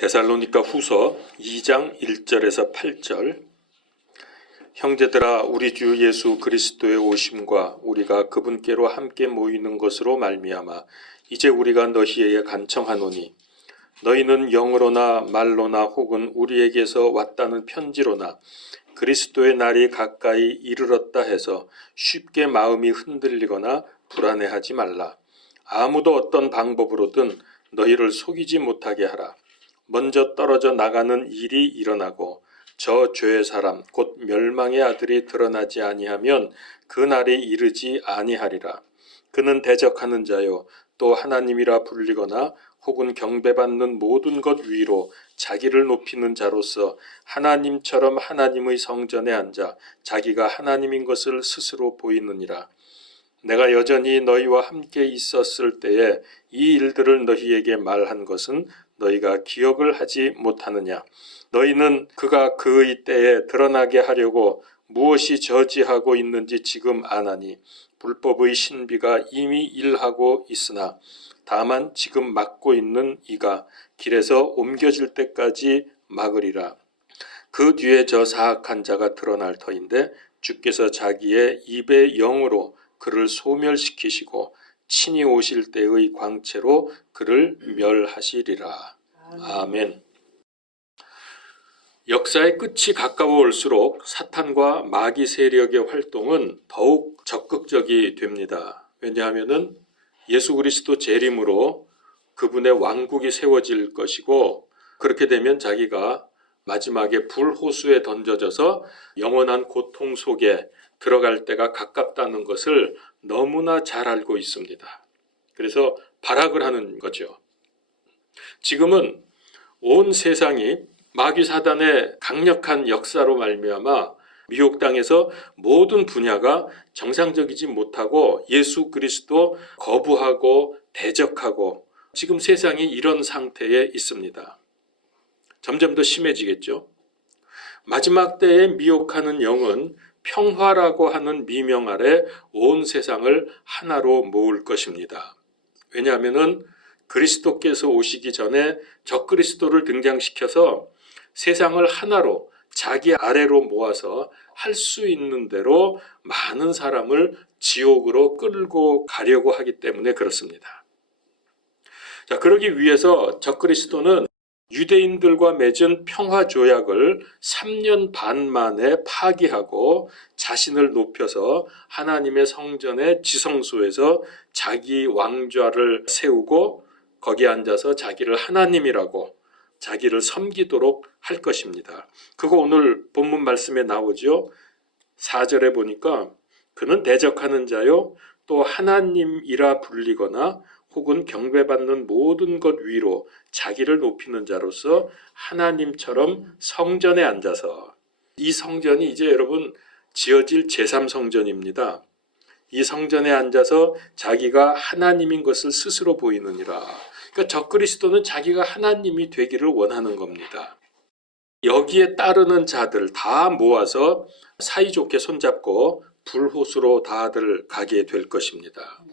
데살로니가 후서 2장 1절에서 8절. 형제들아, 우리 주 예수 그리스도의 오심과 우리가 그분께로 함께 모이는 것으로 말미암아 이제 우리가 너희에게 간청하노니, 너희는 영으로나 말로나 혹은 우리에게서 왔다는 편지로나 그리스도의 날이 가까이 이르렀다 해서 쉽게 마음이 흔들리거나 불안해하지 말라. 아무도 어떤 방법으로든 너희를 속이지 못하게 하라. 먼저 떨어져 나가는 일이 일어나고 저 죄의 사람 곧 멸망의 아들이 드러나지 아니하면 그 날이 이르지 아니하리라. 그는 대적하는 자요 또 하나님이라 불리거나 혹은 경배받는 모든 것 위로 자기를 높이는 자로서 하나님처럼 하나님의 성전에 앉아 자기가 하나님인 것을 스스로 보이느니라. 내가 여전히 너희와 함께 있었을 때에 이 일들을 너희에게 말한 것은 너희가 기억을 하지 못하느냐. 너희는 그가 그의 때에 드러나게 하려고 무엇이 저지하고 있는지 지금 아나니 불법의 신비가 이미 일하고 있으나 다만 지금 막고 있는 이가 길에서 옮겨질 때까지 막으리라. 그 뒤에 저 사악한 자가 드러날 터인데 주께서 자기의 입의 영으로 그를 소멸시키시고 친히 오실 때의 광채로 그를 멸하시리라. 아멘. 역사의 끝이 가까워 올수록 사탄과 마귀 세력의 활동은 더욱 적극적이 됩니다. 왜냐하면 예수 그리스도 재림으로 그분의 왕국이 세워질 것이고, 그렇게 되면 자기가 마지막에 불호수에 던져져서 영원한 고통 속에 들어갈 때가 가깝다는 것을 너무나 잘 알고 있습니다. 그래서 발악을 하는 거죠. 지금은 온 세상이 마귀 사단의 강력한 역사로 말미암아 미혹당해서 모든 분야가 정상적이지 못하고 예수 그리스도 거부하고 대적하고 지금 세상이 이런 상태에 있습니다. 점점 더 심해지겠죠. 마지막 때에 미혹하는 영은 평화라고 하는 미명 아래 온 세상을 하나로 모을 것입니다. 왜냐하면 그리스도께서 오시기 전에 적그리스도를 등장시켜서 세상을 하나로 자기 아래로 모아서 할 수 있는 대로 많은 사람을 지옥으로 끌고 가려고 하기 때문에 그렇습니다. 자, 그러기 위해서 적그리스도는 유대인들과 맺은 평화조약을 3년 반 만에 파기하고 자신을 높여서 하나님의 성전의 지성소에서 자기 왕좌를 세우고 거기에 앉아서 자기를 하나님이라고 자기를 섬기도록 할 것입니다. 그거 오늘 본문 말씀에 나오죠. 4절에 보니까 그는 대적하는 자요 또 하나님이라 불리거나 혹은 경배받는 모든 것 위로 자기를 높이는 자로서 하나님처럼 성전에 앉아서, 이 성전이 이제 여러분 지어질 제3성전입니다. 이 성전에 앉아서 자기가 하나님인 것을 스스로 보이느니라. 그러니까 적그리스도는 자기가 하나님이 되기를 원하는 겁니다. 여기에 따르는 자들 다 모아서 사이좋게 손잡고 불호수로 다들 가게 될 것입니다.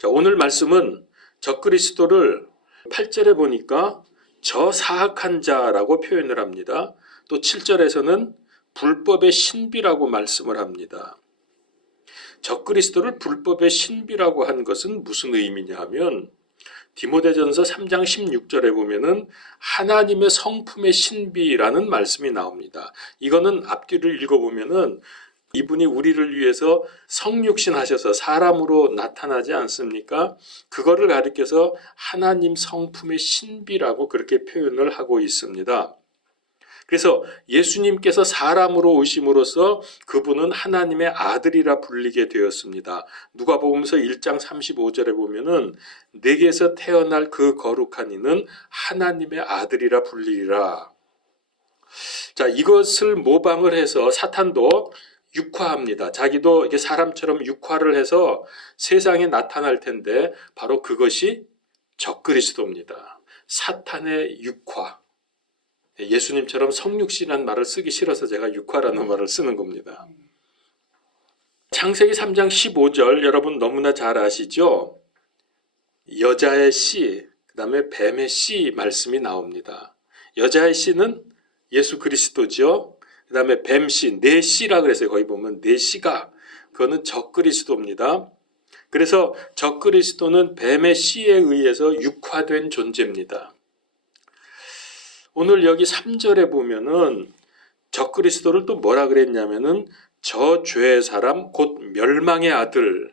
자, 오늘 말씀은 적그리스도를 8절에 보니까 저 사악한 자라고 표현을 합니다. 또 7절에서는 불법의 신비라고 말씀을 합니다. 적그리스도를 불법의 신비라고 한 것은 무슨 의미냐 하면 디모데전서 3장 16절에 보면은 하나님의 성품의 신비라는 말씀이 나옵니다. 이거는 앞뒤를 읽어보면은 이분이 우리를 위해서 성육신 하셔서 사람으로 나타나지 않습니까? 그거를 가리켜서 하나님 성품의 신비라고 그렇게 표현을 하고 있습니다. 그래서 예수님께서 사람으로 오심으로써 그분은 하나님의 아들이라 불리게 되었습니다. 누가복음서 1장 35절에 보면은 내게서 태어날 그 거룩한 이는 하나님의 아들이라 불리리라. 자, 이것을 모방을 해서 사탄도 육화합니다. 자기도 이게 사람처럼 육화를 해서 세상에 나타날 텐데 바로 그것이 적그리스도입니다. 사탄의 육화. 예수님처럼 성육신이라는 말을 쓰기 싫어서 제가 육화라는 말을 쓰는 겁니다. 창세기 3장 15절 여러분 너무나 잘 아시죠? 여자의 씨, 그 그다음에 뱀의 씨 말씀이 나옵니다. 여자의 씨는 예수 그리스도죠. 그다음에 뱀 씨, 네 씨라 그랬어요. 거기 보면 네 씨가 그거는 적그리스도입니다. 그래서 적그리스도는 뱀의 씨에 의해서 육화된 존재입니다. 오늘 여기 3절에 보면은 적그리스도를 또 뭐라 그랬냐면은 저 죄의 사람 곧 멸망의 아들,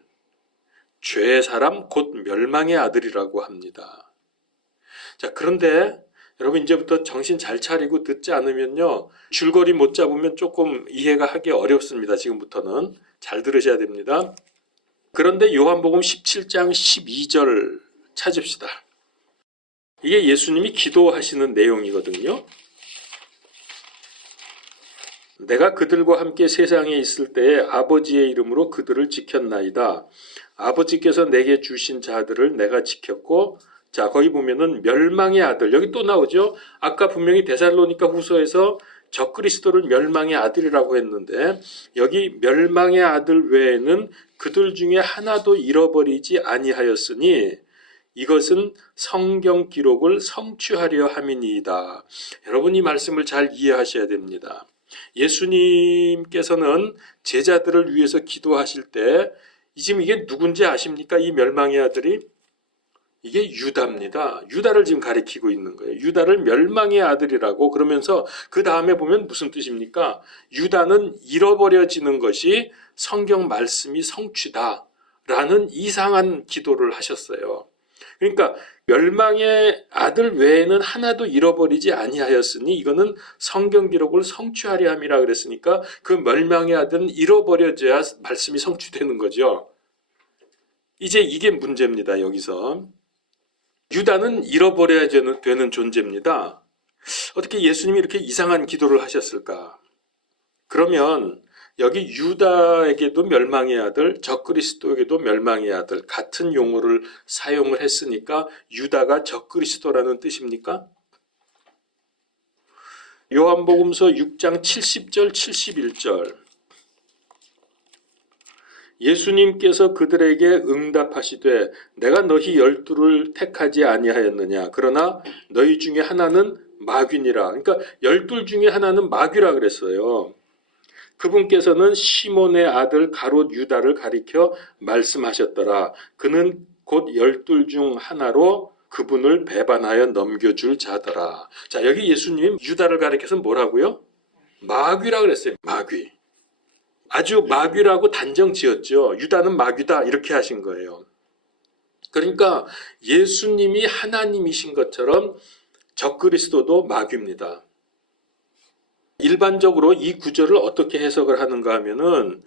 죄의 사람 곧 멸망의 아들이라고 합니다. 자, 그런데 여러분 이제부터 정신 잘 차리고 듣지 않으면요, 줄거리 못 잡으면 조금 이해가 하기 어렵습니다. 지금부터는 잘 들으셔야 됩니다. 그런데 요한복음 17장 12절 찾읍시다. 이게 예수님이 기도하시는 내용이거든요. 내가 그들과 함께 세상에 있을 때에 아버지의 이름으로 그들을 지켰나이다. 아버지께서 내게 주신 자들을 내가 지켰고, 자, 거기 보면은 멸망의 아들, 여기 또 나오죠. 아까 분명히 데살로니가 후서에서 적그리스도를 멸망의 아들이라고 했는데, 여기 멸망의 아들 외에는 그들 중에 하나도 잃어버리지 아니하였으니 이것은 성경 기록을 성취하려 함이니이다. 여러분 이 말씀을 잘 이해하셔야 됩니다. 예수님께서는 제자들을 위해서 기도하실 때 지금 이게 누군지 아십니까? 이 멸망의 아들이 이게 유다입니다. 유다를 지금 가리키고 있는 거예요. 유다를 멸망의 아들이라고 그러면서 그 다음에 보면 무슨 뜻입니까? 유다는 잃어버려지는 것이 성경 말씀이 성취다라는 이상한 기도를 하셨어요. 그러니까 멸망의 아들 외에는 하나도 잃어버리지 아니하였으니 이거는 성경 기록을 성취하려 함이라 그랬으니까 그 멸망의 아들은 잃어버려져야 말씀이 성취되는 거죠. 이제 이게 문제입니다. 여기서 유다는 잃어버려야 되는 존재입니다. 어떻게 예수님이 이렇게 이상한 기도를 하셨을까? 그러면 여기 유다에게도 멸망의 아들, 적그리스도에게도 멸망의 아들 같은 용어를 사용을 했으니까 유다가 적그리스도라는 뜻입니까? 요한복음서 6장 70절 71절 예수님께서 그들에게 응답하시되 내가 너희 12를 택하지 아니하였느냐 그러나 너희 중에 하나는 마귀니라. 그러니까 12 중에 하나는 마귀라 그랬어요. 그분께서는 시몬의 아들 가롯 유다를 가리켜 말씀하셨더라. 그는 곧 12 중 하나로 그분을 배반하여 넘겨줄 자더라. 자, 여기 예수님 유다를 가리켜서 뭐라고요? 마귀라 그랬어요. 마귀. 아주 마귀라고 단정 지었죠. 유다는 마귀다 이렇게 하신 거예요. 그러니까 예수님이 하나님이신 것처럼 적그리스도도 마귀입니다. 일반적으로 이 구절을 어떻게 해석을 하는가 하면은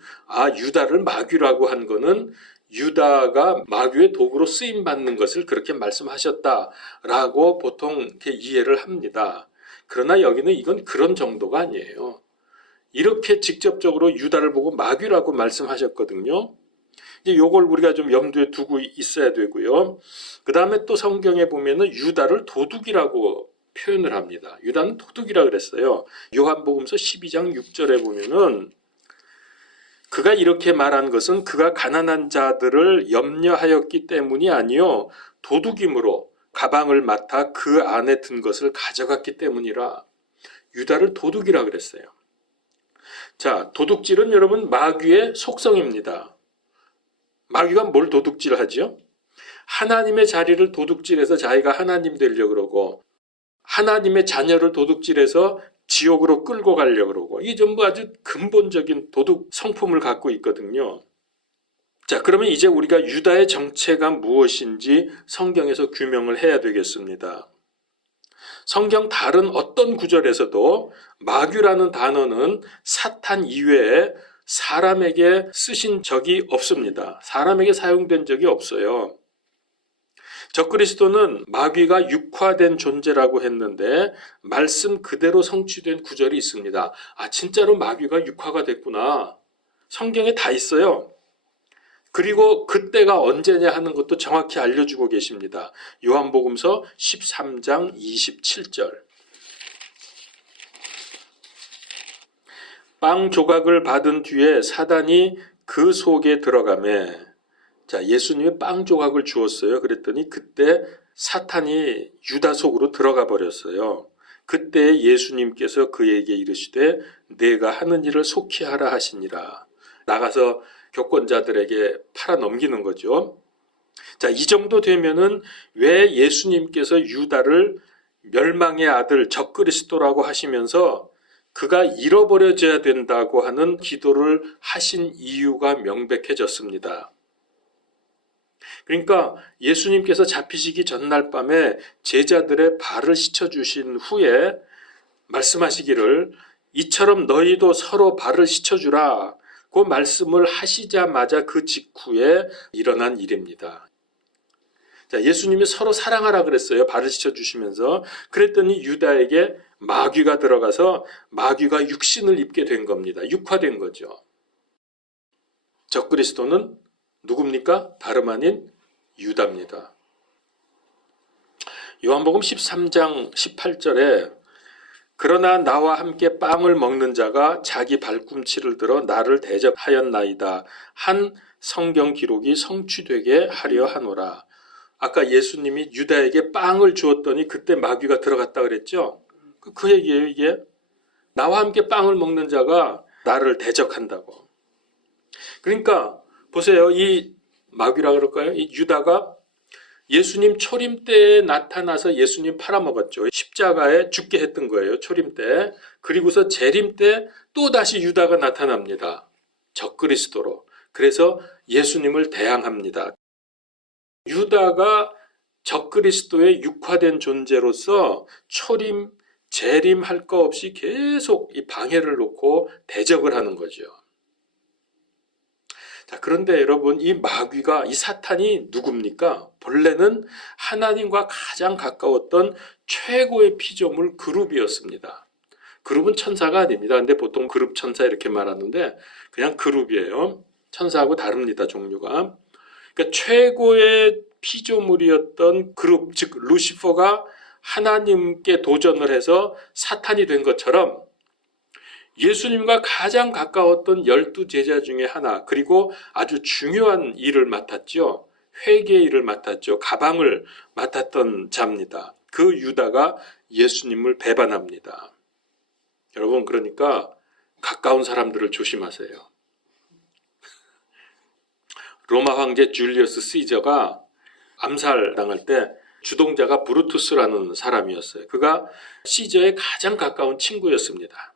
유다를 마귀라고 한 거는 유다가 마귀의 도구로 쓰임 받는 것을 그렇게 말씀하셨다라고 보통 이렇게 이해를 합니다. 그러나 여기는 이건 그런 정도가 아니에요. 이렇게 직접적으로 유다를 보고 마귀라고 말씀하셨거든요. 이제 요걸 우리가 좀 염두에 두고 있어야 되고요. 그 다음에 또 성경에 보면은 유다를 도둑이라고 표현을 합니다. 유다는 도둑이라 그랬어요. 요한복음서 12장 6절에 보면은 그가 이렇게 말한 것은 그가 가난한 자들을 염려하였기 때문이 아니요 도둑임으로 가방을 맡아 그 안에 든 것을 가져갔기 때문이라. 유다를 도둑이라 그랬어요. 자, 도둑질은 여러분 마귀의 속성입니다. 마귀가 뭘 도둑질하죠? 하나님의 자리를 도둑질해서 자기가 하나님 되려고 그러고 하나님의 자녀를 도둑질해서 지옥으로 끌고 가려고 그러고 이게 전부 아주 근본적인 도둑 성품을 갖고 있거든요. 자, 그러면 이제 우리가 유다의 정체가 무엇인지 성경에서 규명을 해야 되겠습니다. 성경 다른 어떤 구절에서도 마귀라는 단어는 사탄 이외에 사람에게 쓰신 적이 없습니다. 사람에게 사용된 적이 없어요. 적그리스도는 마귀가 육화된 존재라고 했는데 말씀 그대로 성취된 구절이 있습니다. 진짜로 마귀가 육화가 됐구나. 성경에 다 있어요. 그리고 그때가 언제냐 하는 것도 정확히 알려주고 계십니다. 요한복음서 13장 27절. 빵 조각을 받은 뒤에 사단이 그 속에 들어가매. 자, 예수님이 빵 조각을 주었어요. 그랬더니 그때 사탄이 유다 속으로 들어가 버렸어요. 그때 예수님께서 그에게 이르시되 내가 하는 일을 속히 하라 하시니라. 나가서 교권자들에게 팔아 넘기는 거죠. 자, 이 정도 되면은 왜 예수님께서 유다를 멸망의 아들 적그리스도라고 하시면서 그가 잃어버려져야 된다고 하는 기도를 하신 이유가 명백해졌습니다. 그러니까 예수님께서 잡히시기 전날 밤에 제자들의 발을 씻어주신 후에 말씀하시기를 이처럼 너희도 서로 발을 씻어주라. 그 말씀을 하시자마자 그 직후에 일어난 일입니다. 자, 예수님이 서로 사랑하라 그랬어요. 발을 씻어주시면서. 그랬더니 유다에게 마귀가 들어가서 마귀가 육신을 입게 된 겁니다. 육화된 거죠. 적그리스도는 누굽니까? 다름 아닌 유다입니다. 요한복음 13장 18절에 그러나 나와 함께 빵을 먹는 자가 자기 발꿈치를 들어 나를 대적하였나이다 한 성경 기록이 성취되게 하려 하노라. 아까 예수님이 유다에게 빵을 주었더니 그때 마귀가 들어갔다 그랬죠. 그 얘기예요. 이게 나와 함께 빵을 먹는 자가 나를 대적한다고. 그러니까 보세요. 이 마귀라 그럴까요? 이 유다가 예수님 초림 때에 나타나서 예수님 팔아먹었죠. 십자가에 죽게 했던 거예요. 초림 때. 그리고서 재림 때 또다시 유다가 나타납니다. 적그리스도로. 그래서 예수님을 대항합니다. 유다가 적그리스도의 육화된 존재로서 초림, 재림 할 거 없이 계속 이 방해를 놓고 대적을 하는 거죠. 자, 그런데 여러분, 이 마귀가, 이 사탄이 누굽니까? 본래는 하나님과 가장 가까웠던 최고의 피조물 그룹이었습니다. 그룹은 천사가 아닙니다. 근데 보통 그룹 천사 이렇게 말하는데 그냥 그룹이에요. 천사하고 다릅니다, 종류가. 그러니까 최고의 피조물이었던 그룹, 즉 루시퍼가 하나님께 도전을 해서 사탄이 된 것처럼 예수님과 가장 가까웠던 12제자 중에 하나, 그리고 아주 중요한 일을 맡았죠. 회개의 일을 맡았죠. 가방을 맡았던 자입니다. 그 유다가 예수님을 배반합니다. 여러분, 그러니까 가까운 사람들을 조심하세요. 로마 황제 줄리어스 시저가 암살당할 때 주동자가 브루투스라는 사람이었어요. 그가 시저의 가장 가까운 친구였습니다.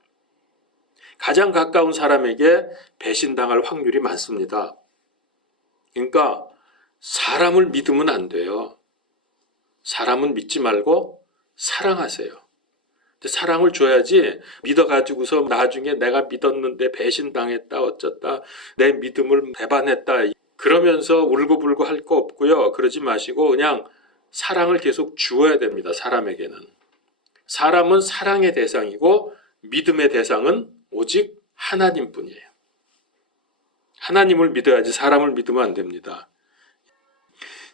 가장 가까운 사람에게 배신당할 확률이 많습니다. 그러니까 사람을 믿으면 안 돼요. 사람은 믿지 말고 사랑하세요. 사랑을 줘야지 믿어가지고서 나중에 내가 믿었는데 배신당했다 어쩌다 내 믿음을 배반했다 그러면서 울고불고 할 거 없고요. 그러지 마시고 그냥 사랑을 계속 주어야 됩니다. 사람에게는. 사람은 사랑의 대상이고 믿음의 대상은 오직 하나님뿐이에요. 하나님을 믿어야지 사람을 믿으면 안 됩니다.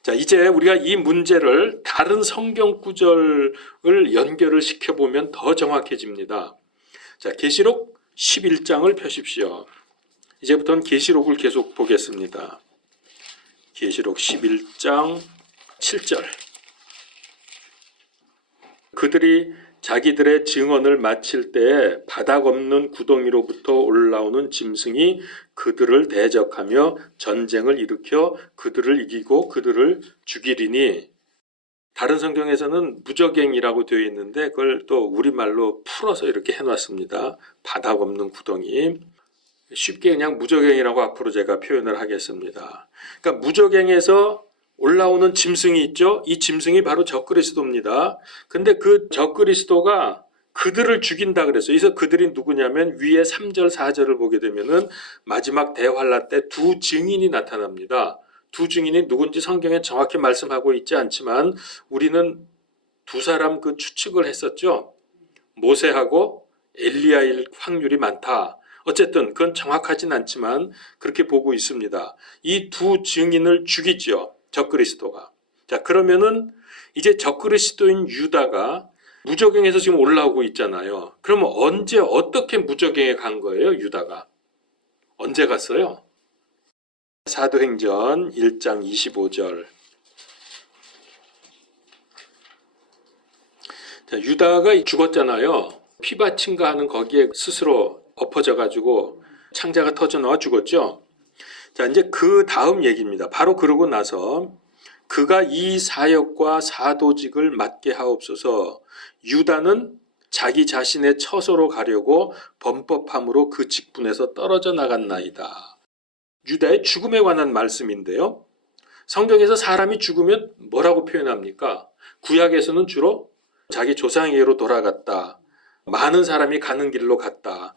자, 이제 우리가 이 문제를 다른 성경 구절을 연결을 시켜보면 더 정확해집니다. 자, 계시록 11장을 펴십시오. 이제부터는 계시록을 계속 보겠습니다. 계시록 11장 7절. 그들이 자기들의 증언을 마칠 때에 바닥 없는 구덩이로부터 올라오는 짐승이 그들을 대적하며 전쟁을 일으켜 그들을 이기고 그들을 죽이리니, 다른 성경에서는 무저갱이라고 되어 있는데 그걸 또 우리말로 풀어서 이렇게 해놨습니다. 바닥 없는 구덩이. 쉽게 그냥 무저갱이라고 앞으로 제가 표현을 하겠습니다. 그러니까 무저갱에서 올라오는 짐승이 있죠. 이 짐승이 바로 적그리스도입니다. 근데 그 적그리스도가 그들을 죽인다 그랬어요. 그래서 그들이 누구냐면 위에 3절 4절을 보게 되면은 마지막 대환란 때 두 증인이 나타납니다. 두 증인이 누군지 성경에 정확히 말씀하고 있지 않지만 우리는 두 사람 그 추측을 했었죠. 모세하고 엘리야일 확률이 많다. 어쨌든 그건 정확하진 않지만 그렇게 보고 있습니다. 이 두 증인을 죽이죠. 적그리스도가. 자, 그러면은 이제 적그리스도인 유다가 무저갱에서 지금 올라오고 있잖아요. 그러면 언제 어떻게 무저갱에 간 거예요, 유다가? 언제 갔어요? 사도행전 1장 25절. 자, 유다가 죽었잖아요. 피바친가 하는 거기에 스스로 엎어져 가지고 창자가 터져 나와 죽었죠. 자, 이제 그 다음 얘기입니다. 바로 그러고 나서 그가 이 사역과 사도직을 맡게 하옵소서. 유다는 자기 자신의 처소로 가려고 범법함으로 그 직분에서 떨어져 나갔나이다. 유다의 죽음에 관한 말씀인데요. 성경에서 사람이 죽으면 뭐라고 표현합니까? 구약에서는 주로 자기 조상에게로 돌아갔다. 많은 사람이 가는 길로 갔다.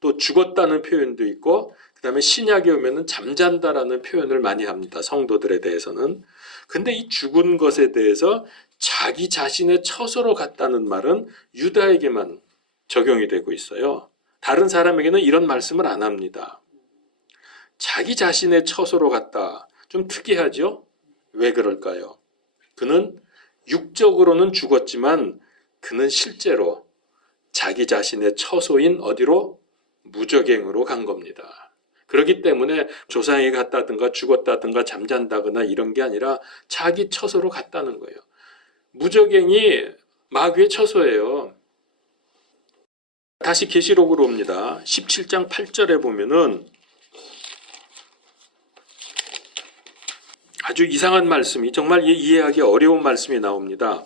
또 죽었다는 표현도 있고, 그 다음에 신약에 오면은 잠잔다라는 표현을 많이 합니다. 성도들에 대해서는. 근데 이 죽은 것에 대해서 자기 자신의 처소로 갔다는 말은 유다에게만 적용이 되고 있어요. 다른 사람에게는 이런 말씀을 안 합니다. 자기 자신의 처소로 갔다. 좀 특이하죠? 왜 그럴까요? 그는 육적으로는 죽었지만 그는 실제로 자기 자신의 처소인 어디로? 무적행으로 간 겁니다. 그렇기 때문에 조상에게 갔다든가 죽었다든가 잠잔다거나 이런 게 아니라 자기 처소로 갔다는 거예요. 무적행이 마귀의 처소예요. 다시 계시록으로 옵니다. 17장 8절에 보면은 아주 이상한 말씀이, 정말 이해하기 어려운 말씀이 나옵니다.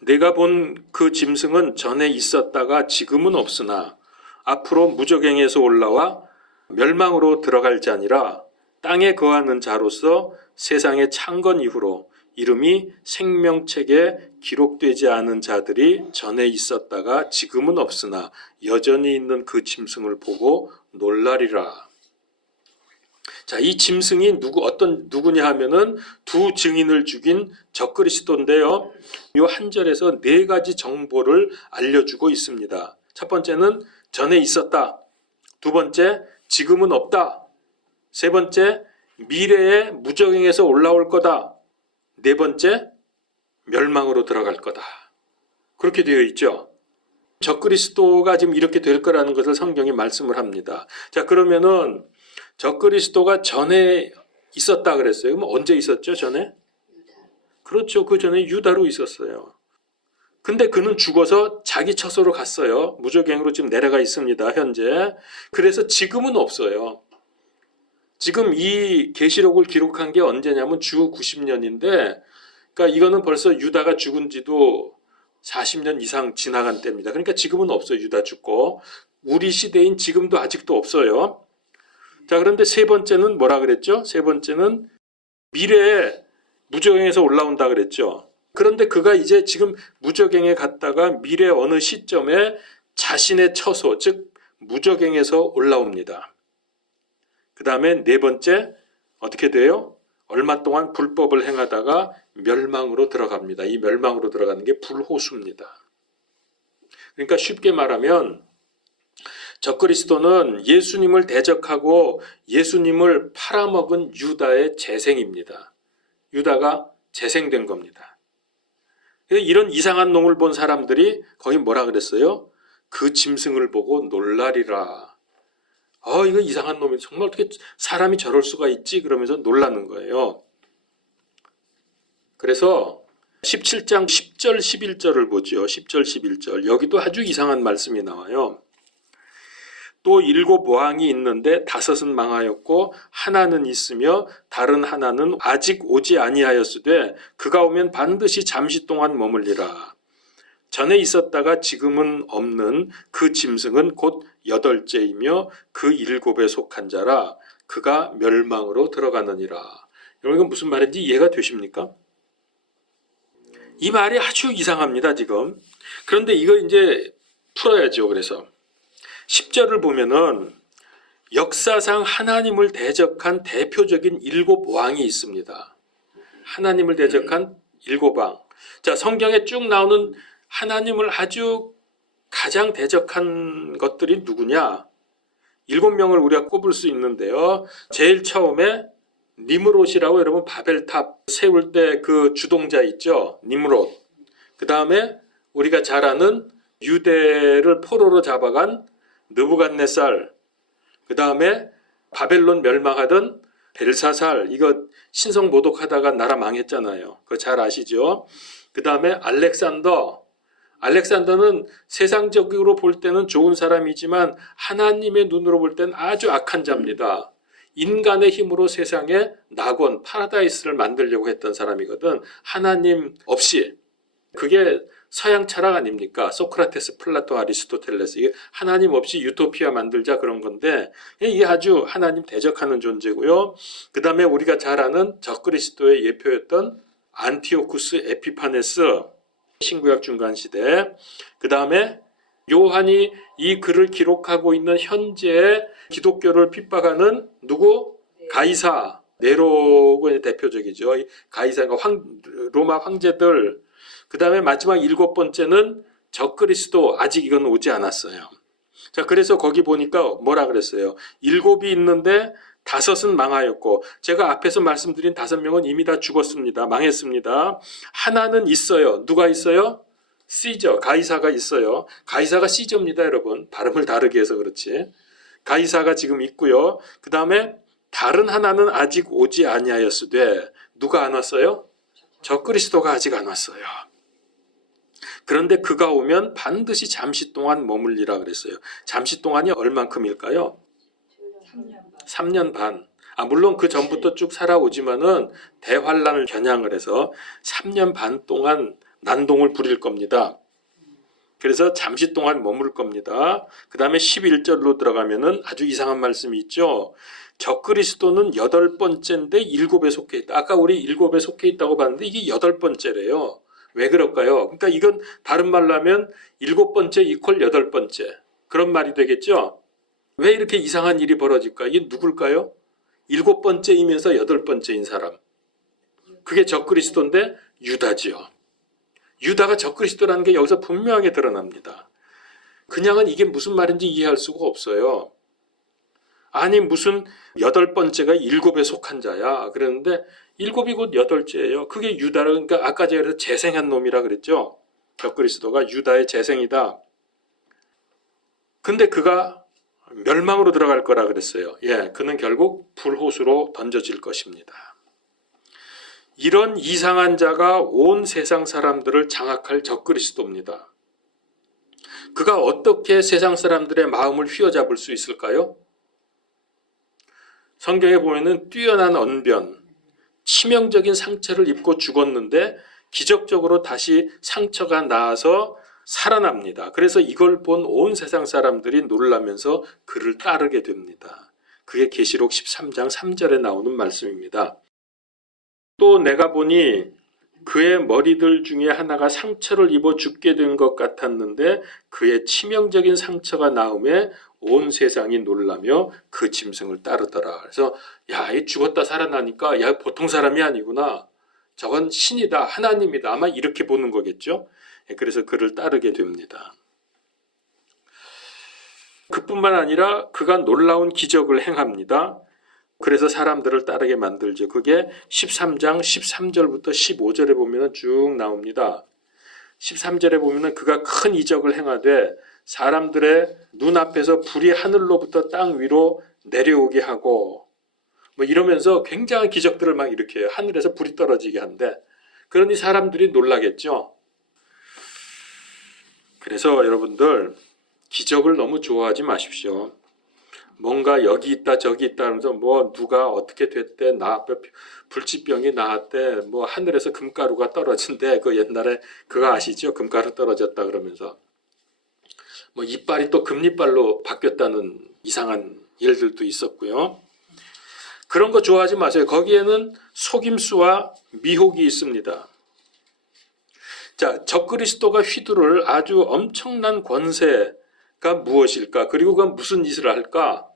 내가 본 그 짐승은 전에 있었다가 지금은 없으나 앞으로 무적행에서 올라와 멸망으로 들어갈 자니라. 땅에 거하는 자로서 세상의 창건 이후로 이름이 생명책에 기록되지 않은 자들이 전에 있었다가 지금은 없으나 여전히 있는 그 짐승을 보고 놀라리라. 자, 이 짐승이 누구냐 하면은 두 증인을 죽인 적그리스도인데요. 이 한 절에서 네 가지 정보를 알려주고 있습니다. 첫 번째는 전에 있었다. 두 번째, 지금은 없다. 세 번째, 미래에 무적행에서 올라올 거다. 네 번째, 멸망으로 들어갈 거다. 그렇게 되어 있죠. 적그리스도가 지금 이렇게 될 거라는 것을 성경이 말씀을 합니다. 자, 그러면은 적그리스도가 전에 있었다 그랬어요. 그럼 언제 있었죠, 전에? 그렇죠. 그 전에 유다로 있었어요. 근데 그는 죽어서 자기 처소로 갔어요. 무적행으로 지금 내려가 있습니다, 현재. 그래서 지금은 없어요. 지금 이 계시록을 기록한 게 언제냐면 주 90년인데, 그러니까 이거는 벌써 유다가 죽은 지도 40년 이상 지나간 때입니다. 그러니까 지금은 없어요. 유다 죽고. 우리 시대인 지금도 아직도 없어요. 자, 그런데 세 번째는 뭐라 그랬죠? 세 번째는 미래에 무적행에서 올라온다 그랬죠. 그런데 그가 이제 지금 무적행에 갔다가 미래 어느 시점에 자신의 처소, 즉 무적행에서 올라옵니다. 그 다음에 네 번째 어떻게 돼요? 얼마 동안 불법을 행하다가 멸망으로 들어갑니다. 이 멸망으로 들어가는 게 불호수입니다. 그러니까 쉽게 말하면 적그리스도는 예수님을 대적하고 예수님을 팔아먹은 유다의 재생입니다. 유다가 재생된 겁니다. 이런 이상한 놈을 본 사람들이 거기 뭐라 그랬어요? 그 짐승을 보고 놀라리라. 이거 이상한 놈이 정말 어떻게 사람이 저럴 수가 있지? 그러면서 놀라는 거예요. 그래서 17장 10절 11절을 보죠. 10절 11절. 여기도 아주 이상한 말씀이 나와요. 또 7 왕이 있는데 5은 망하였고 하나는 있으며 다른 하나는 아직 오지 아니하였으되 그가 오면 반드시 잠시 동안 머물리라. 전에 있었다가 지금은 없는 그 짐승은 곧 8째이며 그 7에 속한 자라. 그가 멸망으로 들어가느니라. 여러분, 이건 무슨 말인지 이해가 되십니까? 이 말이 아주 이상합니다, 지금. 그런데 이거 이제 풀어야죠. 그래서 10절을 보면은 역사상 하나님을 대적한 대표적인 7 왕이 있습니다. 하나님을 대적한 7 왕. 자, 성경에 쭉 나오는 하나님을 아주 가장 대적한 것들이 누구냐? 7명을 우리가 꼽을 수 있는데요. 제일 처음에 니므롯이라고, 여러분 바벨탑 세울 때 그 주동자 있죠? 니므롯. 그 다음에 우리가 잘 아는 유대를 포로로 잡아간 느부갓네살, 그 다음에 바벨론 멸망하던 벨사살, 이거 신성 모독하다가 나라 망했잖아요. 그거 잘 아시죠? 그 다음에 알렉산더, 알렉산더는 세상적으로 볼 때는 좋은 사람이지만 하나님의 눈으로 볼 때는 아주 악한 자입니다. 인간의 힘으로 세상에 낙원, 파라다이스를 만들려고 했던 사람이거든. 하나님 없이. 그게 서양 철학 아닙니까? 소크라테스, 플라톤, 아리스토텔레스. 이게 하나님 없이 유토피아 만들자 그런 건데 이게 아주 하나님 대적하는 존재고요. 그 다음에 우리가 잘 아는 적그리스도의 예표였던 안티오쿠스 에피파네스, 신구약 중간시대. 그 다음에 요한이 이 글을 기록하고 있는 현재의 기독교를 핍박하는 누구? 가이사, 네로가 대표적이죠. 가이사가 로마 황제들. 그 다음에 마지막 7번째는 적그리스도. 아직 이건 오지 않았어요. 자, 그래서 거기 보니까 뭐라 그랬어요? 7이 있는데 5은 망하였고, 제가 앞에서 말씀드린 5명은 이미 다 죽었습니다. 망했습니다. 하나는 있어요. 누가 있어요? 시저, 가이사가 있어요. 가이사가 시저입니다, 여러분. 발음을 다르게 해서 그렇지. 가이사가 지금 있고요. 그 다음에 다른 하나는 아직 오지 아니하였으되, 누가 안 왔어요? 적그리스도가 아직 안 왔어요. 그런데 그가 오면 반드시 잠시 동안 머물리라 그랬어요. 잠시 동안이 얼만큼일까요? 3년 반. 물론 그 전부터 쭉 살아오지만은 대환란을 겨냥을 해서 3년 반 동안 난동을 부릴 겁니다. 그래서 잠시 동안 머물 겁니다. 그 다음에 11절로 들어가면은 아주 이상한 말씀이 있죠. 적그리스도는 8번째인데 7에 속해 있다. 아까 우리 7에 속해 있다고 봤는데 이게 8번째래요. 왜 그럴까요? 그러니까 이건 다른 말로 하면 7번째 이퀄 8번째. 그런 말이 되겠죠? 왜 이렇게 이상한 일이 벌어질까? 이게 누굴까요? 7번째이면서 8번째인 사람. 그게 적그리스도인데 유다지요. 유다가 적그리스도라는 게 여기서 분명하게 드러납니다. 그냥은 이게 무슨 말인지 이해할 수가 없어요. 아니 무슨 8번째가 7에 속한 자야. 그랬는데 7이 곧 8째예요. 그게 유다라. 그러니까 아까 제가 재생한 놈이라 그랬죠. 적그리스도가 유다의 재생이다. 근데 그가 멸망으로 들어갈 거라 그랬어요. 그는 결국 불호수로 던져질 것입니다. 이런 이상한 자가 온 세상 사람들을 장악할 적그리스도입니다. 그가 어떻게 세상 사람들의 마음을 휘어잡을 수 있을까요? 성경에 보면은 뛰어난 언변, 치명적인 상처를 입고 죽었는데 기적적으로 다시 상처가 나아서 살아납니다. 그래서 이걸 본 온 세상 사람들이 놀라면서 그를 따르게 됩니다. 그게 계시록 13장 3절에 나오는 말씀입니다. 또 내가 보니 그의 머리들 중에 하나가 상처를 입어 죽게 된 것 같았는데 그의 치명적인 상처가 나음에 온 세상이 놀라며 그 짐승을 따르더라. 그래서 이 죽었다 살아나니까 보통 사람이 아니구나. 저건 신이다, 하나님이다. 아마 이렇게 보는 거겠죠. 그래서 그를 따르게 됩니다. 그뿐만 아니라 그가 놀라운 기적을 행합니다. 그래서 사람들을 따르게 만들죠. 그게 13장 13절부터 15절에 보면 쭉 나옵니다. 13절에 보면 그가 큰 이적을 행하되 사람들의 눈앞에서 불이 하늘로부터 땅 위로 내려오게 하고 이러면서 굉장한 기적들을 막 일으켜요. 하늘에서 불이 떨어지게 한데 그러니 사람들이 놀라겠죠. 그래서 여러분들 기적을 너무 좋아하지 마십시오. 뭔가 여기 있다 저기 있다 하면서 누가 어떻게 됐대, 불치병이 나았대, 하늘에서 금가루가 떨어진대. 그 옛날에 그거 아시죠? 금가루 떨어졌다 그러면서 이빨이 또 금리빨로 바뀌었다는 이상한 일들도 있었고요. 그런 거 좋아하지 마세요. 거기에는 속임수와 미혹이 있습니다. 자, 적그리스도가 휘두를 아주 엄청난 권세가 무엇일까? 그리고 그건 무슨 짓을 할까?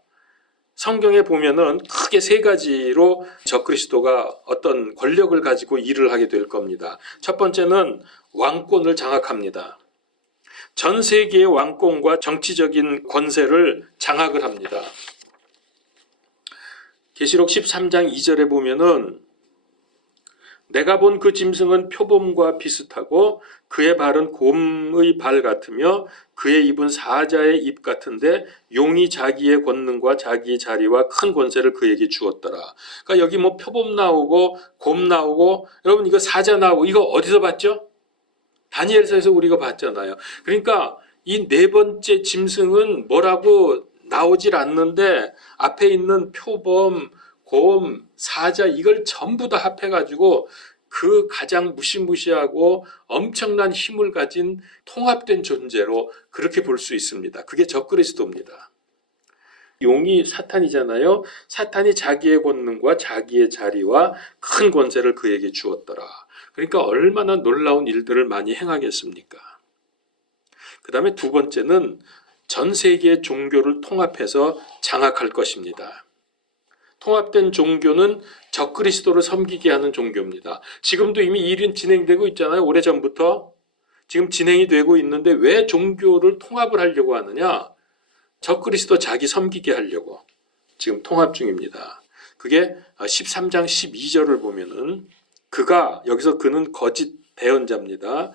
성경에 보면은 크게 3가지로 적그리스도가 어떤 권력을 가지고 일을 하게 될 겁니다. 첫 번째는 왕권을 장악합니다. 전 세계의 왕권과 정치적인 권세를 장악을 합니다. 계시록 13장 2절에 보면은 내가 본 그 짐승은 표범과 비슷하고 그의 발은 곰의 발 같으며 그의 입은 사자의 입 같은데 용이 자기의 권능과 자기의 자리와 큰 권세를 그에게 주었더라. 그러니까 여기 표범 나오고 곰 나오고 여러분 이거 사자 나오고 이거 어디서 봤죠? 다니엘서에서 우리가 봤잖아요. 그러니까 이 네 번째 짐승은 뭐라고 나오질 않는데 앞에 있는 표범, 곰, 사자 이걸 전부 다 합해가지고 그 가장 무시무시하고 엄청난 힘을 가진 통합된 존재로 그렇게 볼 수 있습니다. 그게 적그리스도입니다. 용이 사탄이잖아요. 사탄이 자기의 권능과 자기의 자리와 큰 권세를 그에게 주었더라. 그러니까 얼마나 놀라운 일들을 많이 행하겠습니까? 그 다음에 두 번째는 전 세계의 종교를 통합해서 장악할 것입니다. 통합된 종교는 적그리스도를 섬기게 하는 종교입니다. 지금도 이미 일은 진행되고 있잖아요. 오래전부터. 지금 진행이 되고 있는데 왜 종교를 통합을 하려고 하느냐? 적그리스도 자기 섬기게 하려고 지금 통합 중입니다. 그게 13장 12절을 보면은 여기서 그는 거짓 대언자입니다.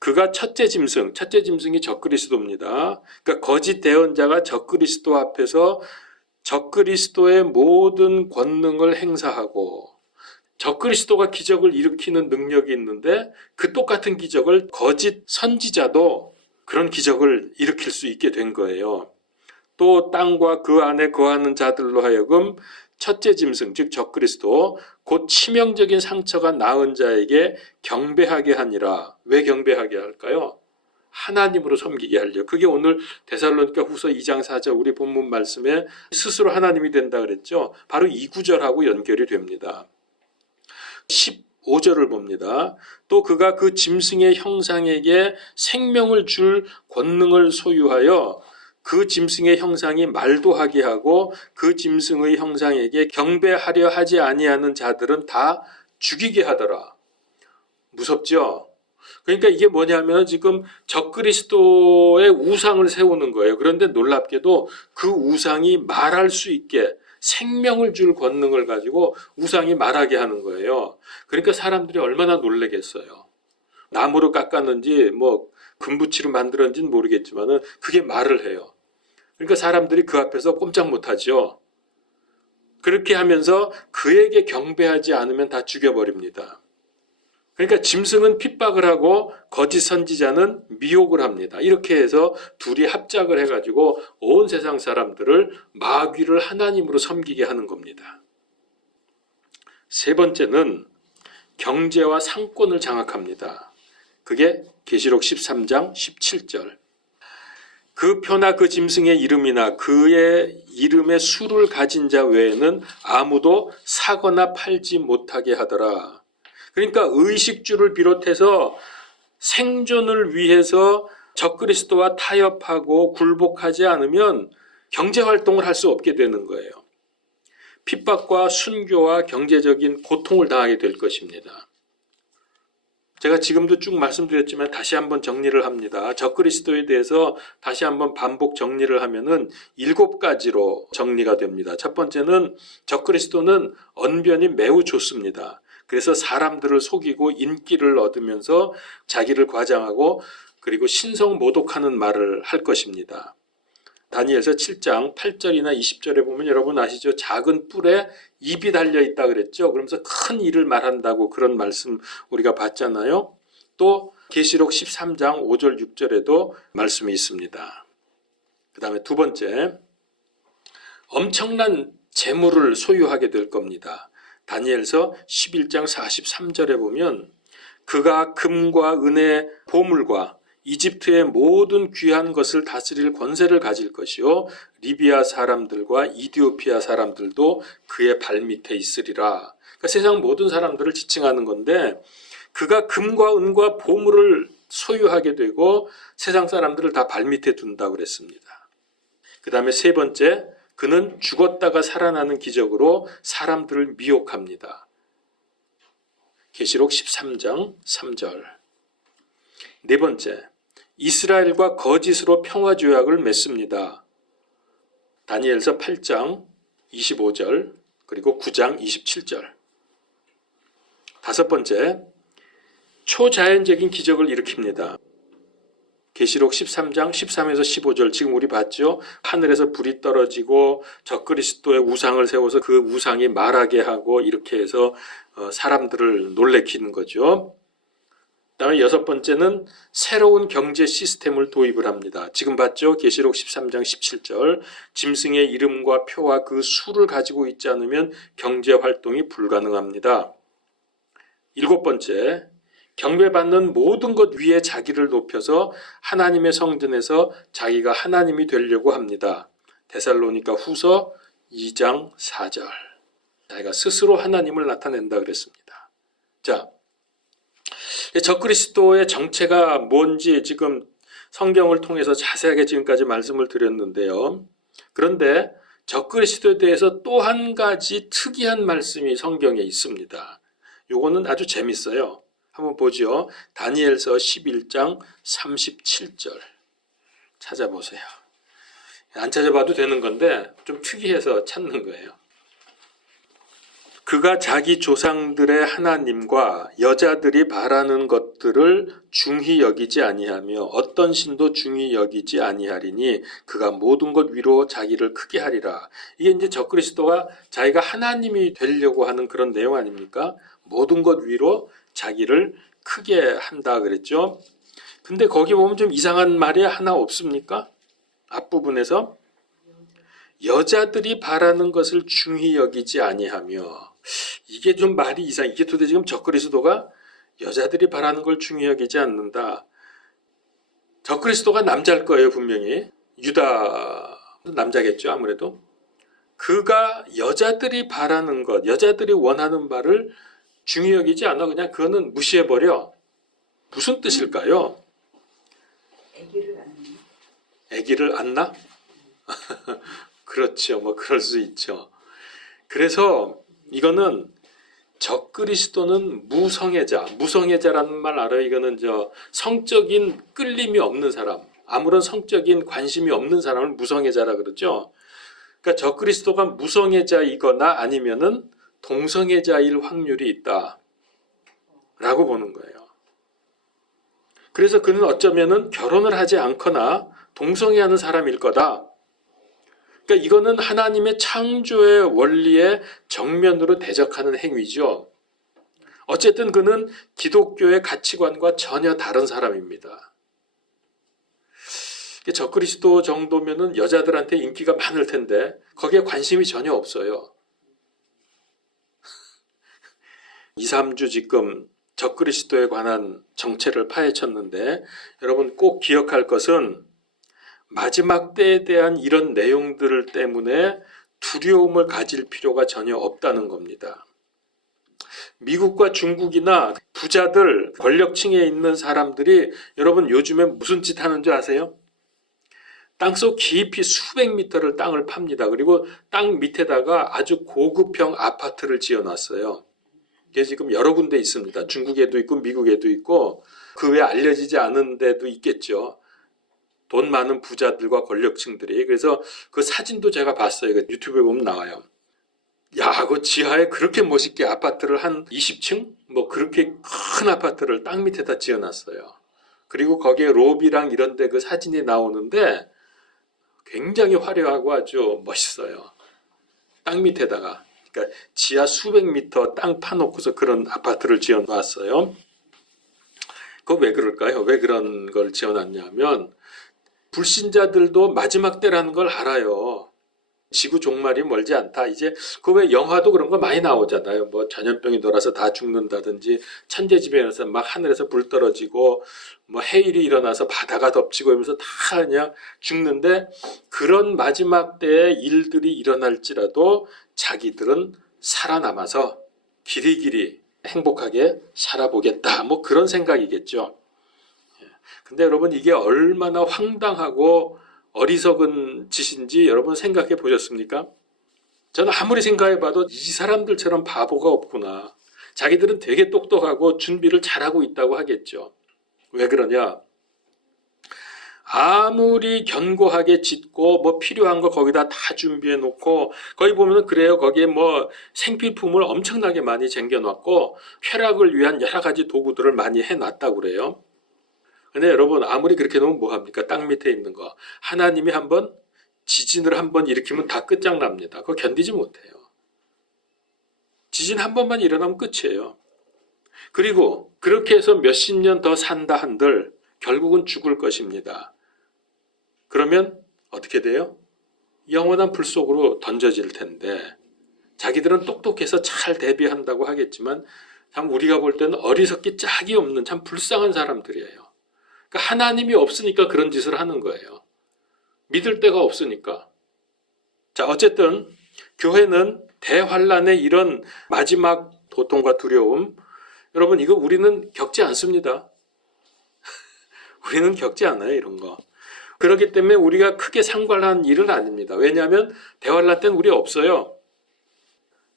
그가 첫째 짐승이 적그리스도입니다. 그러니까 거짓 대언자가 적그리스도 앞에서 적그리스도의 모든 권능을 행사하고 적그리스도가 기적을 일으키는 능력이 있는데 그 똑같은 기적을 거짓 선지자도 그런 기적을 일으킬 수 있게 된 거예요. 또 땅과 그 안에 거하는 자들로 하여금 첫째 짐승 즉 적그리스도 곧 치명적인 상처가 나은 자에게 경배하게 하니라. 왜 경배하게 할까요? 하나님으로 섬기게 하려. 그게 오늘 데살로니가 후서 2장 4절 우리 본문 말씀에 스스로 하나님이 된다 그랬죠. 바로 이 구절하고 연결이 됩니다. 15절을 봅니다. 또 그가 그 짐승의 형상에게 생명을 줄 권능을 소유하여 그 짐승의 형상이 말도 하게 하고 그 짐승의 형상에게 경배하려 하지 아니하는 자들은 다 죽이게 하더라. 무섭죠? 그러니까 이게 뭐냐면 지금 적그리스도의 우상을 세우는 거예요. 그런데 놀랍게도 그 우상이 말할 수 있게 생명을 줄 권능을 가지고 우상이 말하게 하는 거예요. 그러니까 사람들이 얼마나 놀라겠어요. 나무로 깎았는지 금붙이로 만들었는지는 모르겠지만은 그게 말을 해요. 그러니까 사람들이 그 앞에서 꼼짝 못하죠. 그렇게 하면서 그에게 경배하지 않으면 다 죽여버립니다. 그러니까 짐승은 핍박을 하고 거짓 선지자는 미혹을 합니다. 이렇게 해서 둘이 합작을 해가지고 온 세상 사람들을 마귀를 하나님으로 섬기게 하는 겁니다. 세 번째는 경제와 상권을 장악합니다. 그게 계시록 13장 17절. 그 표나 그 짐승의 이름이나 그의 이름의 수를 가진 자 외에는 아무도 사거나 팔지 못하게 하더라. 그러니까 의식주를 비롯해서 생존을 위해서 적그리스도와 타협하고 굴복하지 않으면 경제활동을 할 수 없게 되는 거예요. 핍박과 순교와 경제적인 고통을 당하게 될 것입니다. 제가 지금도 쭉 말씀드렸지만 다시 한번 정리를 합니다. 적그리스도에 대해서 다시 한번 반복 정리를 하면은 7가지로 정리가 됩니다. 첫 번째는 적그리스도는 언변이 매우 좋습니다. 그래서 사람들을 속이고 인기를 얻으면서 자기를 과장하고 그리고 신성모독하는 말을 할 것입니다. 다니엘서 7장 8절이나 20절에 보면 여러분 아시죠? 작은 뿔에 입이 달려있다 그랬죠. 그러면서 큰 일을 말한다고 그런 말씀 우리가 봤잖아요. 또 계시록 13장 5절 6절에도 말씀이 있습니다. 그 다음에 두 번째, 엄청난 재물을 소유하게 될 겁니다. 다니엘서 11장 43절에 보면 그가 금과 은혜, 보물과 이집트의 모든 귀한 것을 다스릴 권세를 가질 것이요 리비아 사람들과 이디오피아 사람들도 그의 발밑에 있으리라. 그러니까 세상 모든 사람들을 지칭하는 건데 그가 금과 은과 보물을 소유하게 되고 세상 사람들을 다 발밑에 둔다고 그랬습니다. 그 다음에 세 번째, 그는 죽었다가 살아나는 기적으로 사람들을 미혹합니다. 계시록 13장 3절. 네 번째, 이스라엘과 거짓으로 평화조약을 맺습니다. 다니엘서 8장 25절 그리고 9장 27절. 다섯 번째, 초자연적인 기적을 일으킵니다. 계시록 13장 13에서 15절 지금 우리 봤죠? 하늘에서 불이 떨어지고 적그리스도의 우상을 세워서 그 우상이 말하게 하고 이렇게 해서 사람들을 놀래키는 거죠. 그다음에 여섯 번째는 새로운 경제 시스템을 도입을 합니다. 지금 봤죠? 계시록 13장 17절. 짐승의 이름과 표와 그 수를 가지고 있지 않으면 경제 활동이 불가능합니다. 일곱 번째, 경배받는 모든 것 위에 자기를 높여서 하나님의 성전에서 자기가 하나님이 되려고 합니다. 데살로니가 후서 2장 4절. 자기가 스스로 하나님을 나타낸다 그랬습니다. 자, 적그리스도의 정체가 뭔지 지금 성경을 통해서 자세하게 지금까지 말씀을 드렸는데요. 그런데 적그리스도에 대해서 또 한 가지 특이한 말씀이 성경에 있습니다. 요거는 아주 재밌어요. 한번 보죠. 다니엘서 11장 37절 찾아보세요. 안 찾아봐도 되는 건데 좀 특이해서 찾는 거예요. 그가 자기 조상들의 하나님과 여자들이 바라는 것들을 중히 여기지 아니하며 어떤 신도 중히 여기지 아니하리니 그가 모든 것 위로 자기를 크게 하리라. 이게 이제 적그리스도가 자기가 하나님이 되려고 하는 그런 내용 아닙니까? 모든 것 위로 자기를 크게 한다 그랬죠. 근데 거기 보면 좀 이상한 말이 하나 없습니까? 앞부분에서 여자들이 바라는 것을 중히 여기지 아니하며, 이게 좀 말이 이상. 이게 도대체 지금 적그리스도가 여자들이 바라는 걸 중히 여기지 않는다. 적그리스도가 남자일 거예요, 분명히. 유다 남자겠죠, 아무래도. 그가 여자들이 바라는 것, 여자들이 원하는 바를 중히 여기지 않아. 그냥 그거는 무시해버려. 무슨 뜻일까요? 아기를 안나? 그렇죠. 뭐 그럴 수 있죠. 그래서 이거는 적그리스도는 무성애자라는 말 알아요? 이거는 성적인 끌림이 없는 사람, 아무런 성적인 관심이 없는 사람을 무성애자라 그러죠. 그러니까 적그리스도가 무성애자이거나 아니면은 동성애자일 확률이 있다라고 보는 거예요. 그래서 그는 어쩌면은 결혼을 하지 않거나 동성애하는 사람일 거다. 그러니까 이거는 하나님의 창조의 원리에 정면으로 대적하는 행위죠. 어쨌든 그는 기독교의 가치관과 전혀 다른 사람입니다. 적그리스도 정도면은 여자들한테 인기가 많을 텐데 거기에 관심이 전혀 없어요. 2, 3주 지금 적그리스도에 관한 정체를 파헤쳤는데 여러분 꼭 기억할 것은 마지막 때에 대한 이런 내용들 때문에 두려움을 가질 필요가 전혀 없다는 겁니다. 미국과 중국이나 부자들, 권력층에 있는 사람들이 여러분 요즘에 무슨 짓 하는 줄 아세요? 땅속 깊이 수백 미터를 땅을 팝니다. 그리고 땅 밑에다가 아주 고급형 아파트를 지어놨어요. 이게 지금 여러 군데 있습니다. 중국에도 있고 미국에도 있고 그 외에 알려지지 않은 데도 있겠죠. 돈 많은 부자들과 권력층들이. 그래서 그 사진도 제가 봤어요. 유튜브에 보면 나와요. 야, 그 지하에 그렇게 멋있게 아파트를 한 20층? 뭐 그렇게 큰 아파트를 땅 밑에다 지어놨어요. 그리고 거기에 로비랑 이런 데 그 사진이 나오는데 굉장히 화려하고 아주 멋있어요. 땅 밑에다가. 그러니까 지하 수백 미터 땅 파놓고서 그런 아파트를 지어놨어요. 그거 왜 그럴까요? 왜 그런 걸 지어놨냐면 불신자들도 마지막 때라는 걸 알아요. 지구 종말이 멀지 않다. 이제 그 왜 영화도 그런 거 많이 나오잖아요. 뭐 전염병이 돌아서 다 죽는다든지 천재지변에서 막 하늘에서 불 떨어지고 뭐 해일이 일어나서 바다가 덮치고 이러면서 다 그냥 죽는데 그런 마지막 때에 일들이 일어날지라도 자기들은 살아남아서 길이길이 행복하게 살아보겠다. 뭐 그런 생각이겠죠. 근데 여러분 이게 얼마나 황당하고 어리석은 짓인지 여러분 생각해 보셨습니까? 저는 아무리 생각해 봐도 이 사람들처럼 바보가 없구나. 자기들은 되게 똑똑하고 준비를 잘하고 있다고 하겠죠. 왜 그러냐? 아무리 견고하게 짓고 뭐 필요한 거 거기다 다 준비해 놓고 거기 보면은 그래요. 거기에 뭐 생필품을 엄청나게 많이 쟁겨놨고 쾌락을 위한 여러 가지 도구들을 많이 해놨다고 그래요. 근데 여러분 아무리 그렇게 놓으면 뭐합니까? 땅 밑에 있는 거. 하나님이 한번 지진을 한번 일으키면 다 끝장납니다. 그거 견디지 못해요. 지진 한 번만 일어나면 끝이에요. 그리고 그렇게 해서 몇십 년 더 산다 한들 결국은 죽을 것입니다. 그러면 어떻게 돼요? 영원한 불 속으로 던져질 텐데, 자기들은 똑똑해서 잘 대비한다고 하겠지만 참 우리가 볼 때는 어리석기 짝이 없는 참 불쌍한 사람들이에요. 그러니까 하나님이 없으니까 그런 짓을 하는 거예요. 믿을 데가 없으니까. 자, 어쨌든 교회는 대환란의 이런 마지막 고통과 두려움, 여러분 이거 우리는 겪지 않습니다. 우리는 겪지 않아요, 이런 거. 그렇기 때문에 우리가 크게 상관한 일은 아닙니다. 왜냐하면 대환란 때는 우리 없어요.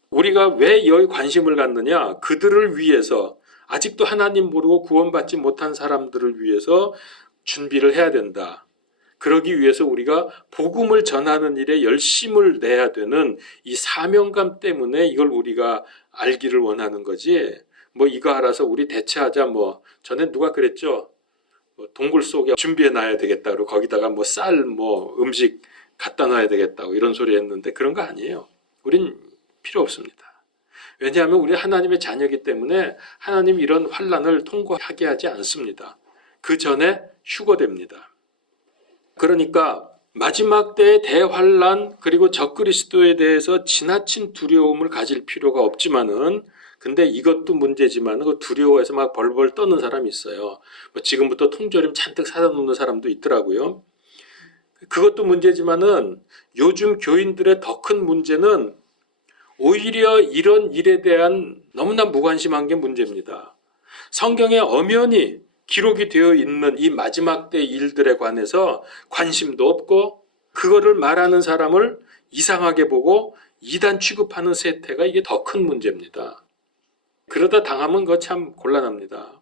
우리가 왜 여기 관심을 갖느냐? 그들을 위해서, 아직도 하나님 모르고 구원받지 못한 사람들을 위해서 준비를 해야 된다. 그러기 위해서 우리가 복음을 전하는 일에 열심을 내야 되는 이 사명감 때문에 이걸 우리가 알기를 원하는 거지. 뭐 이거 알아서 우리 대체하자, 뭐 전에 누가 그랬죠? 동굴 속에 준비해 놔야 되겠다. 그리고 거기다가 뭐 쌀, 뭐 음식 갖다 놔야 되겠다고 이런 소리 했는데 그런 거 아니에요. 우린 필요 없습니다. 왜냐하면 우리 하나님의 자녀이기 때문에 하나님 이런 환난을 통과하게 하지 않습니다. 그 전에 휴거됩니다. 그러니까 마지막 때의 대환난 그리고 적그리스도에 대해서 지나친 두려움을 가질 필요가 없지만은, 근데 이것도 문제지만 그 두려워해서 막 벌벌 떠는 사람이 있어요. 뭐 지금부터 통조림 잔뜩 사다 놓는 사람도 있더라고요. 그것도 문제지만은 요즘 교인들의 더 큰 문제는 오히려 이런 일에 대한 너무나 무관심한 게 문제입니다. 성경에 엄연히 기록이 되어 있는 이 마지막 때 일들에 관해서 관심도 없고 그거를 말하는 사람을 이상하게 보고 이단 취급하는 세태가 이게 더 큰 문제입니다. 그러다 당하면 그거 참 곤란합니다.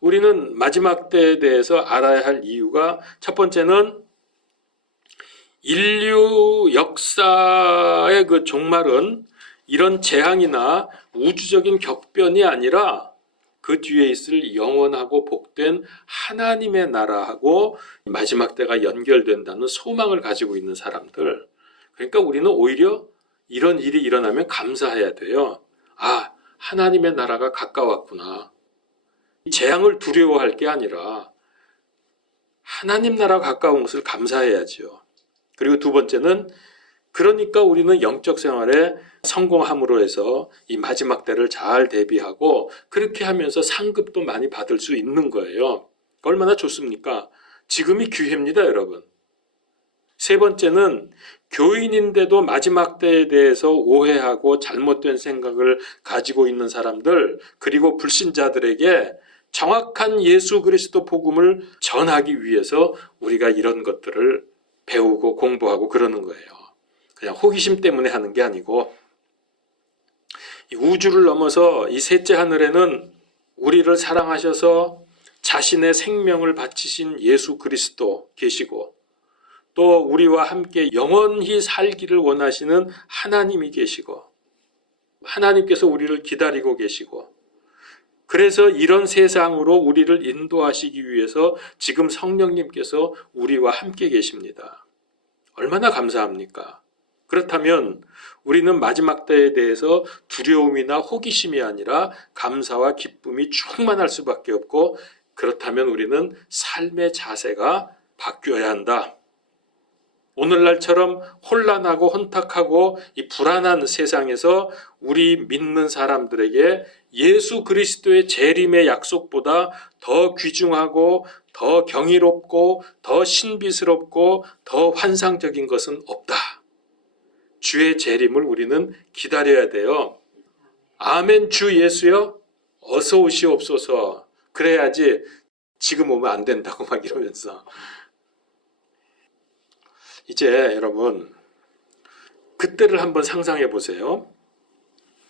우리는 마지막 때에 대해서 알아야 할 이유가, 첫 번째는 인류 역사의 그 종말은 이런 재앙이나 우주적인 격변이 아니라 그 뒤에 있을 영원하고 복된 하나님의 나라하고 마지막 때가 연결된다는 소망을 가지고 있는 사람들. 그러니까 우리는 오히려 이런 일이 일어나면 감사해야 돼요. 아, 하나님의 나라가 가까웠구나. 재앙을 두려워할 게 아니라 하나님 나라 가까운 것을 감사해야죠. 그리고 두 번째는, 그러니까 우리는 영적 생활에 성공함으로 해서 이 마지막 때를 잘 대비하고 그렇게 하면서 상급도 많이 받을 수 있는 거예요. 얼마나 좋습니까? 지금이 기회입니다, 여러분. 세 번째는 교인인데도 마지막 때에 대해서 오해하고 잘못된 생각을 가지고 있는 사람들, 그리고 불신자들에게 정확한 예수 그리스도 복음을 전하기 위해서 우리가 이런 것들을 배우고 공부하고 그러는 거예요. 그냥 호기심 때문에 하는 게 아니고, 이 우주를 넘어서 이 셋째 하늘에는 우리를 사랑하셔서 자신의 생명을 바치신 예수 그리스도 계시고, 또 우리와 함께 영원히 살기를 원하시는 하나님이 계시고, 하나님께서 우리를 기다리고 계시고, 그래서 이런 세상으로 우리를 인도하시기 위해서 지금 성령님께서 우리와 함께 계십니다. 얼마나 감사합니까? 그렇다면 우리는 마지막 때에 대해서 두려움이나 호기심이 아니라 감사와 기쁨이 충만할 수밖에 없고, 그렇다면 우리는 삶의 자세가 바뀌어야 한다. 오늘날처럼 혼란하고 혼탁하고 이 불안한 세상에서 우리 믿는 사람들에게 예수 그리스도의 재림의 약속보다 더 귀중하고 더 경이롭고 더 신비스럽고 더 환상적인 것은 없다. 주의 재림을 우리는 기다려야 돼요. 아멘. 주 예수여 어서 오시옵소서. 그래야지 지금 오면 안 된다고 막 이러면서. 이제 여러분 그때를 한번 상상해 보세요.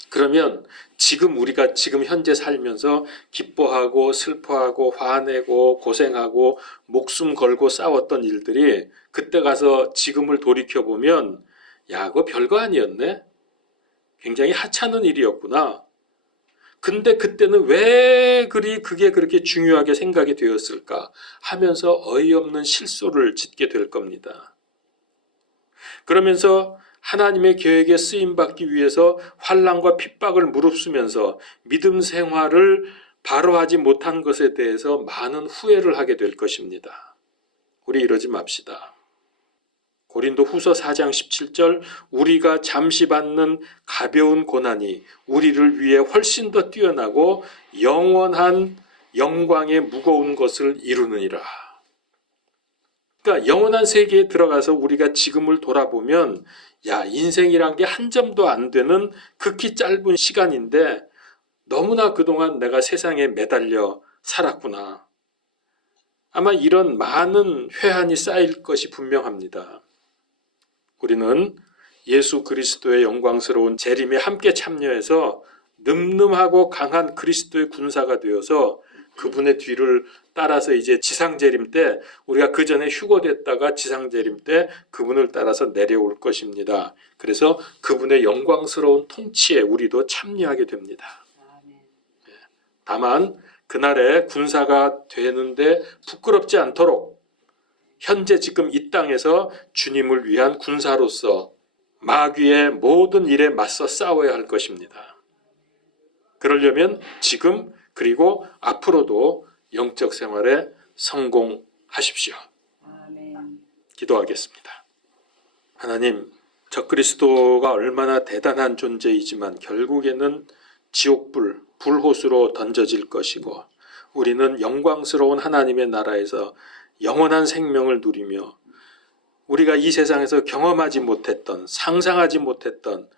그러면 지금 우리가 지금 현재 살면서 기뻐하고 슬퍼하고 화내고 고생하고 목숨 걸고 싸웠던 일들이 그때 가서 지금을 돌이켜보면, 야, 그거 별거 아니었네? 굉장히 하찮은 일이었구나. 근데 그때는 왜 그게 그렇게 중요하게 생각이 되었을까 하면서 어이없는 실소를 짓게 될 겁니다. 그러면서 하나님의 계획에 쓰임받기 위해서 환난과 핍박을 무릅쓰면서 믿음 생활을 바로 하지 못한 것에 대해서 많은 후회를 하게 될 것입니다. 우리 이러지 맙시다. 고린도 후서 4장 17절 우리가 잠시 받는 가벼운 고난이 우리를 위해 훨씬 더 뛰어나고 영원한 영광의 무거운 것을 이루느니라. 그러니까 영원한 세계에 들어가서 우리가 지금을 돌아보면 인생이란 게 한 점도 안 되는 극히 짧은 시간인데 너무나 그동안 내가 세상에 매달려 살았구나. 아마 이런 많은 회한이 쌓일 것이 분명합니다. 우리는 예수 그리스도의 영광스러운 재림에 함께 참여해서 늠름하고 강한 그리스도의 군사가 되어서 그분의 뒤를 따라서 이제 지상재림 때 우리가 그 전에 휴거됐다가 지상재림 때 그분을 따라서 내려올 것입니다. 그래서 그분의 영광스러운 통치에 우리도 참여하게 됩니다. 다만 그날에 군사가 되는데 부끄럽지 않도록 현재 지금 이 땅에서 주님을 위한 군사로서 마귀의 모든 일에 맞서 싸워야 할 것입니다. 그러려면 지금 그리고 앞으로도 영적 생활에 성공하십시오. 기도하겠습니다. 하나님, 적그리스도가 얼마나 대단한 존재이지만 결국에는 지옥불, 불호수로 던져질 것이고 우리는 영광스러운 하나님의 나라에서 영원한 생명을 누리며 우리가 이 세상에서 경험하지 못했던, 상상하지 못했던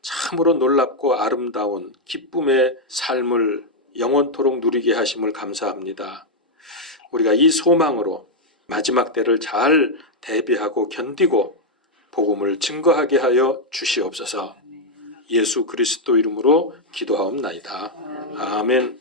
참으로 놀랍고 아름다운 기쁨의 삶을 영원토록 누리게 하심을 감사합니다. 우리가 이 소망으로 마지막 때를 잘 대비하고 견디고 복음을 증거하게 하여 주시옵소서. 예수 그리스도 이름으로 기도하옵나이다. 아멘.